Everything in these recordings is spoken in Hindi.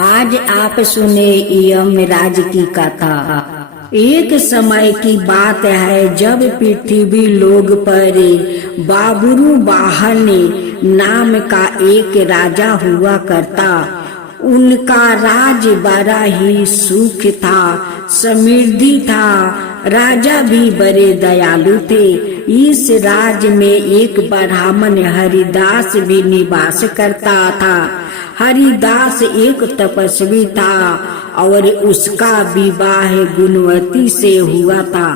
आज आप सुने यमराज की कथा। एक समय की बात है जब पृथ्वी लोग पर बाबरू वाहन नाम का एक राजा हुआ करता। उनका राज बड़ा ही सुख था, समृद्धि था। राजा भी बड़े दयालु थे। इस राज में एक ब्राह्मण हरिदास भी निवास करता था। हरिदास एक तपस्वी था और उसका विवाह गुणवती से हुआ था,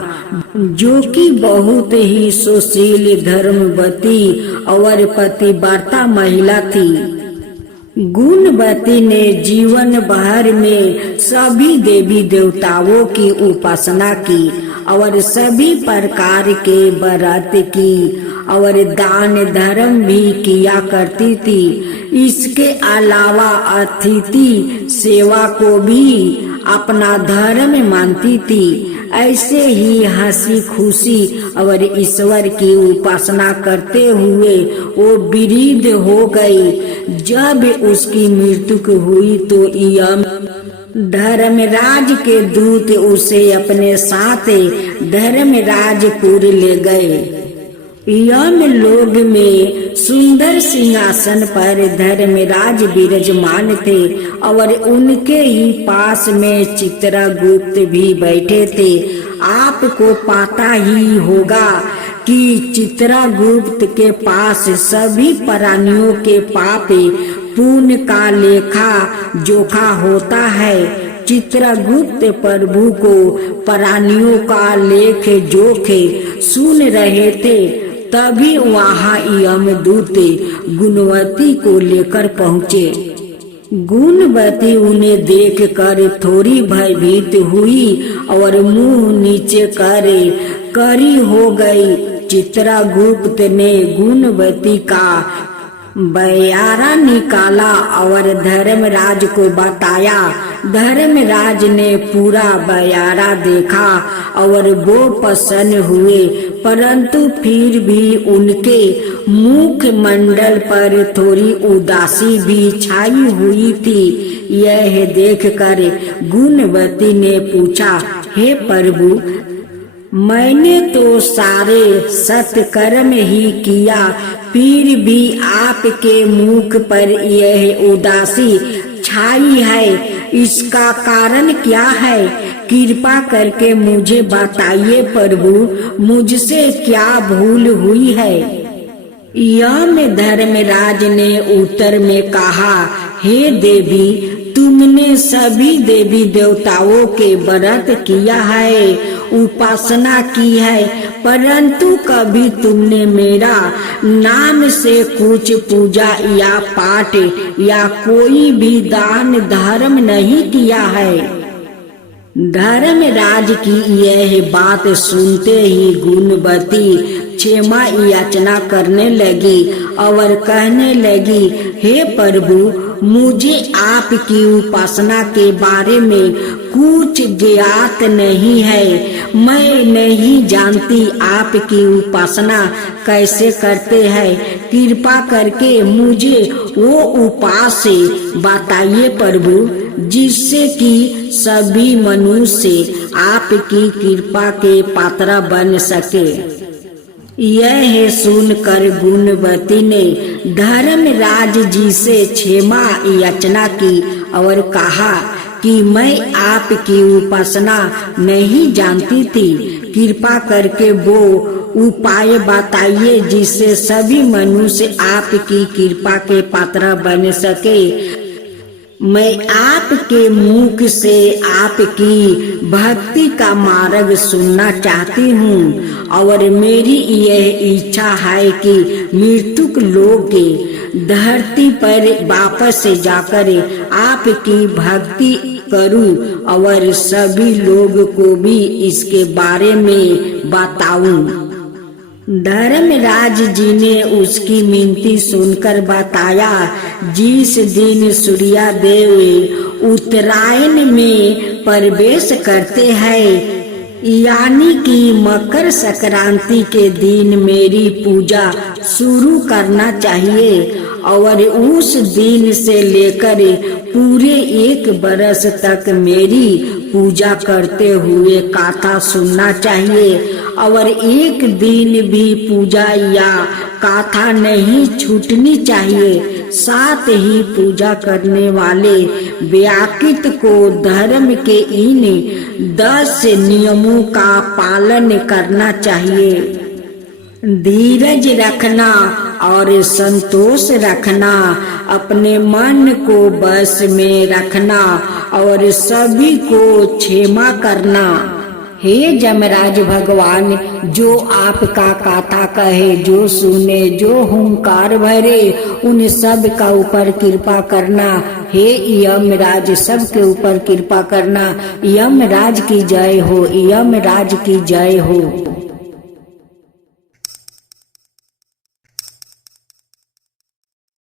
जो कि बहुत ही सुशील, धर्मवती और पतिव्रता महिला थी। गुणवती ने जीवन भर में सभी देवी देवताओं की उपासना की और सभी प्रकार के व्रत की और दान धर्म भी किया करती थी। इसके अलावा अतिथि सेवा को भी अपना धर्म मानती थी। ऐसे ही हंसी खुशी और ईश्वर की उपासना करते हुए वो वृद्ध हो गई। जब उसकी मृत्यु हुई तो यम धर्मराज के दूत उसे अपने साथ धर्मराजपुर ले गए। यम लोग में सुंदर सिंहासन पर धर्मराज विराजमान थे और उनके ही पास में चित्रगुप्त भी बैठे थे। आपको पता ही होगा कि चित्रगुप्त के पास सभी प्राणियों के पाप पुण्य का लेखा जोखा होता है। चित्रगुप्त प्रभु को प्राणियों का लेख जोखे सुन रहे थे। तभी वहाँ यमदूत गुणवती को लेकर पहुँचे। गुणवती उन्हें देखकर थोड़ी भयभीत हुई और मुंह नीचे करे करी हो गई। चित्रगुप्त ने गुणवती का बयारा निकाला और धर्मराज को बताया। धर्मराज ने पूरा बयारा देखा और वो प्रसन्न हुए, परंतु फिर भी उनके मुख मंडल पर थोड़ी उदासी भी छाई हुई थी। यह देखकर गुणवती ने पूछा, हे प्रभु, मैंने तो सारे सत्कर्म ही किया, फिर भी आपके मुख पर यह उदासी छाई है। इसका कारण क्या है? कृपा करके मुझे बताइए प्रभु, मुझसे क्या भूल हुई है? यम धर्मराज ने उत्तर में कहा, हे देवी, तुमने सभी देवी देवताओं के व्रत किया है, उपासना की है, परंतु कभी तुमने मेरा नाम से कुछ पूजा या पाठ या कोई भी दान धर्म नहीं किया है। धर्मराज की यह बात सुनते ही गुणवती क्षमा याचना करने लगी और कहने लगी, हे प्रभु, मुझे आपकी उपासना के बारे में कुछ ज्ञात नहीं है। मैं नहीं जानती आपकी उपासना कैसे करते हैं। कृपा करके मुझे वो उपाय बताइए प्रभु, जिससे कि सभी मनुष्य आपकी कृपा के पात्र बन सके। यह सुनकर गुणवती ने धर्मराज जी से क्षमा याचना की और कहा कि मैं आपकी उपासना नहीं जानती थी। कृपा करके वो उपाय बताइए जिससे सभी मनुष्य आपकी कृपा के पात्र बन सके। मैं आपके मुख से आपकी भक्ति का मार्ग सुनना चाहती हूँ और मेरी यह इच्छा है कि मृत्यु लोग के धरती पर वापस जाकर आपकी भक्ति करूँ और सभी लोग को भी इसके बारे में बताऊं। धर्मराज जी ने उसकी मिनती सुनकर बताया, जिस दिन सूर्यदेव उत्तरायण में प्रवेश करते हैं, यानी कि मकर संक्रांति के दिन मेरी पूजा शुरू करना चाहिए और उस दिन से लेकर पूरे 1 बरस तक मेरी पूजा करते हुए गाथा सुनना चाहिए और एक दिन भी पूजा या गाथा नहीं छूटनी चाहिए। साथ ही पूजा करने वाले व्याकृत को धर्म के इन 10 नियमों का पालन करना चाहिए। धीरज रखना और संतोष रखना, अपने मन को बस में रखना और सभी को क्षमा करना। हे यमराज भगवान, जो आपका गाथा कहे, जो सुने, जो हुंकार भरे, उन सब का ऊपर कृपा करना। हे यमराज, सबके ऊपर कृपा करना। यमराज की जय हो, यमराज की जय हो।